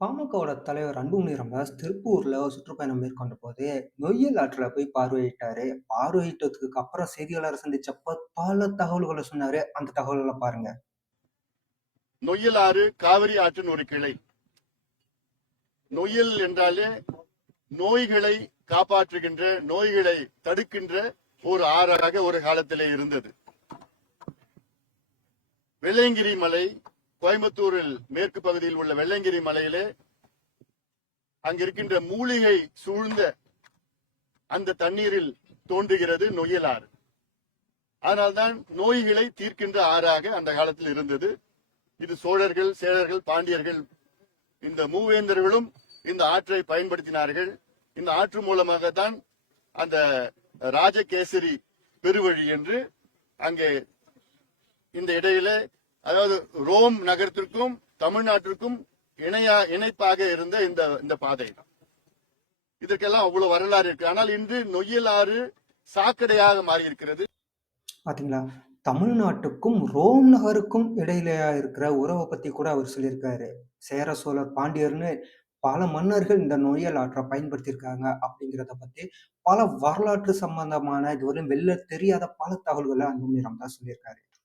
பாமகவோட தலைவர் அன்புமணி ராமதாஸ் திருப்பூர்ல ஒரு சுற்றுப்பயணம் மேற்கொண்ட போது நொய்யல் ஆற்றுல போய் பார்வையிட்டாரு. பார்வையிட்டதுக்கு அப்புறம் செய்தியாளரை சந்திச்சப்ப பல தகவல்களை சொன்னாரு. அந்த தகவல்களை பாருங்க. நொய்யல் ஆறு காவிரி ஆற்றின் ஒரு கிளை. நொய்யல் என்றாலே நோய்களை காப்பாற்றுகின்ற, நோய்களை தடுக்கின்ற ஒரு ஆறாக ஒரு காலத்திலே இருந்தது. வெள்ளையங்கிரி மலை, கோயம்புத்தூரில் மேற்கு பகுதியில் உள்ள வெள்ளையங்கிரி மலையிலே அங்கிருக்கின்ற மூலிகை சூழ்ந்த அந்த தண்ணீரில் தோன்றுகிறது நொய்யல் ஆறு. அதனால்தான் நோய்களை தீர்க்கின்ற ஆறாக அந்த காலத்தில் இருந்தது. இது சோழர்கள், சேரர்கள், பாண்டியர்கள் இந்த மூவேந்தர்களும் இந்த ஆற்றை பயன்படுத்தினார்கள். இந்த ஆற்று மூலமாகத்தான் அந்த ராஜகேசரி பெருவழி என்று அங்கே இந்த இடையிலே, அதாவது ரோம் நகரத்திற்கும் தமிழ்நாட்டிற்கும் இணைப்பாக இருந்த இந்த பாதை. இதற்கெல்லாம் அவ்வளவு வரலாறு இருக்கு. ஆனால் இன்று நொய்யல் ஆறு சாக்கடையாக மாறி இருக்கிறது. பாத்தீங்களா? தமிழ்நாட்டுக்கும் ரோம் நகருக்கும் இடையில இருக்கிற உறவை பத்தி கூட அவர் சொல்லியிருக்காரு. சேர சோழர் பாண்டியர்னு பல மன்னர்கள் இந்த நொய்யல் ஆற்றை பயன்படுத்தியிருக்காங்க அப்படிங்கிறத பத்தி பல வரலாற்று சம்பந்தமான இதுவரையும் வெளில தெரியாத பல தகவல்களை அன்புமணி ராமதாஸ் சொல்லியிருக்காரு.